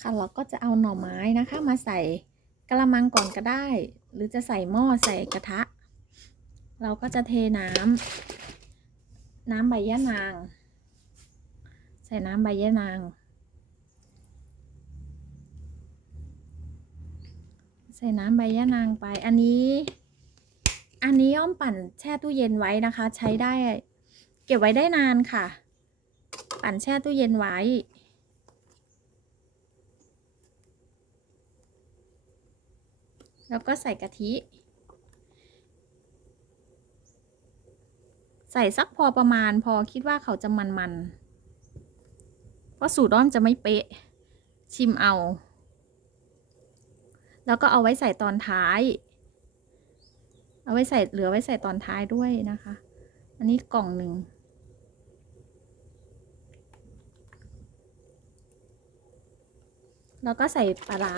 ค่ะเราก็จะเอาหน่อไม้นะคะมาใส่กระมังก่อนก็ได้ หรือจะใส่หม้อใส่กระทะ เราก็จะเทน้ำน้ำใบยะนาง ใส่น้ำใบยะนาง ใส่น้ำใบยะนางไปอันนี้ อันนี้ย่อมปั่นแช่ตู้เย็นไว้นะคะ ใช้ได้ เก็บไว้ได้นานค่ะ ปั่นแช่ตู้เย็นไว้ แล้วก็ใส่กะทิ ใส่สักพอประมาณพอคิดว่าเขาจะมันๆเพราะสูตรอ้อมจะไม่เป๊ะ ชิมเอา แล้วก็เอาไว้ใส่ตอนท้าย เอาไว้ใส่เหลือไว้ใส่ตอนท้ายด้วยนะคะ อันนี้กล่องหนึ่งแล้วก็ใส่ปลาร้า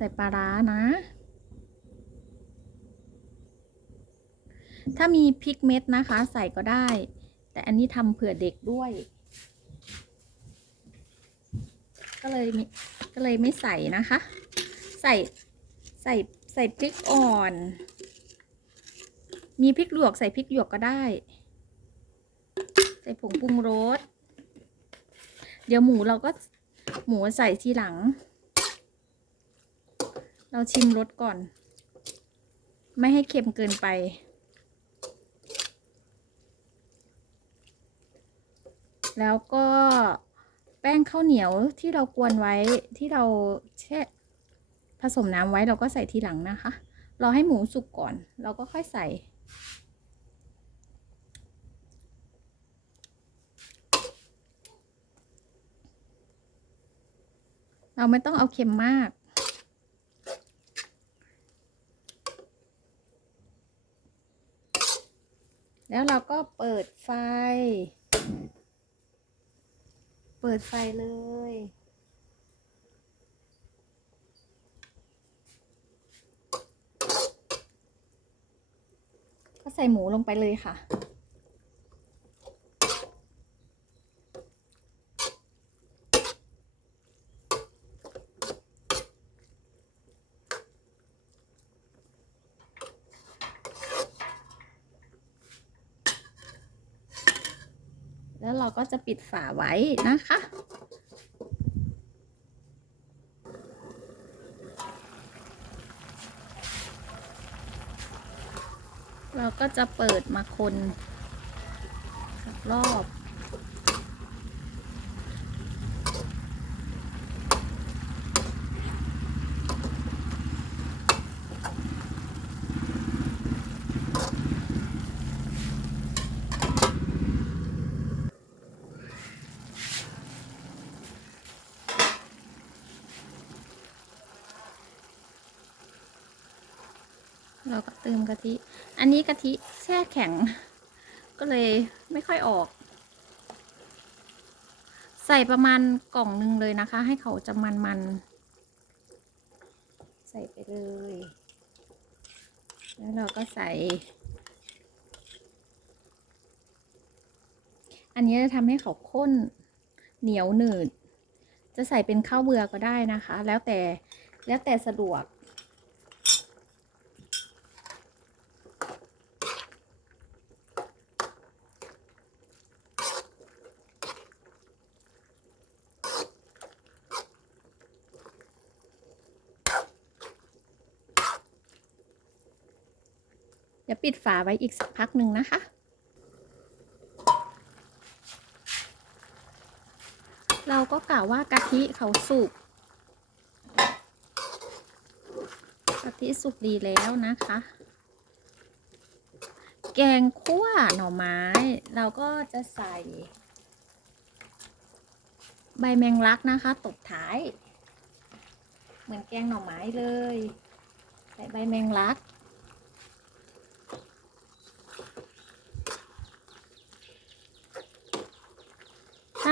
ส่ปลาร้านะ ถ้ามีพริกเม็ดนะคะ ใส่ก็ได้ แต่อันนี้ทำเผื่อเด็กด้วย ก็เลยก็เลยไม่ใส่นะคะ ใส่ใส่ใส่พริกอ่อน มีพริกหยวกใส่พริกหยวกก็ได้ ใส่ผงปรุงรส เดี๋ยวหมูเราก็หมูใส่ทีหลัง เราชิมรสก่อน ไม่ให้เค็มเกินไป แล้วก็แป้งข้าวเหนียวที่เรากวนไว้ที่เราแช่ผสมน้ำไว้เราก็ใส่ทีหลังนะคะรอให้หมูสุกก่อน เราก็ค่อยใส่เราไม่ต้องเอาเค็มมาก แล้วเราก็เปิดไฟ เปิดไฟเลย ก็ใส่หมูลงไปเลยค่ะ แล้วเราก็จะปิดฝาไว้นะคะ เราก็จะเปิดมาคนสักรอบ เราก็เติมกะทิ อันนี้กะทิแช่แข็ง ก็เลยไม่ค่อยออก ใส่ประมาณกล่องหนึ่งเลยนะคะ ให้เขาจะมันๆใส่ไปเลย แล้วเราก็ใส่ อันนี้จะทำให้เขาข้นเหนียวหนืด จะใส่เป็นข้าวเบื่อก็ได้นะคะ แล้วแต่แล้วแต่สะดวก ดี๋ยวปิดฝาไว้อีกสักพักหนึ่งนะคะ เราก็กล่าวว่ากะทิเขาสุกกะทิสุกดีแล้วนะคะ แกงคั่วหน่อไม้ เราก็จะใส่ ใบแมงลักนะคะตบท้าย เหมือนแกงหน่อไม้เลย ใส่ใบแมงลัก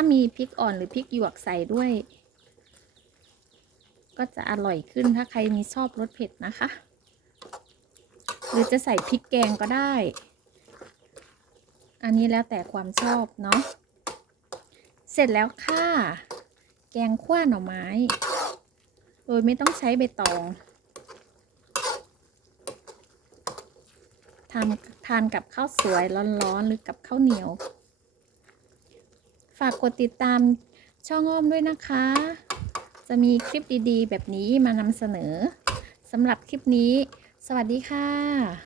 ถ้ามีพริกอ่อนหรือพริกหยวกใส่ด้วย ก็จะอร่อยขึ้นถ้าใครมีชอบรสเผ็ดนะคะ หรือจะใส่พริกแกงก็ได้ อันนี้แล้วแต่ความชอบเนาะ เสร็จแล้วค่ะ แกงขั่วหน่อไม้ โดยไม่ต้องใช้ใบตองทานทานกับข้าวสวยร้อนๆหรือกับข้าวเหนียว ฝากกดติดตามช่องอ้อมด้วยนะคะ จะมีคลิปดีๆ แบบนี้มานำเสนอสำหรับคลิปนี้ สวัสดีค่ะ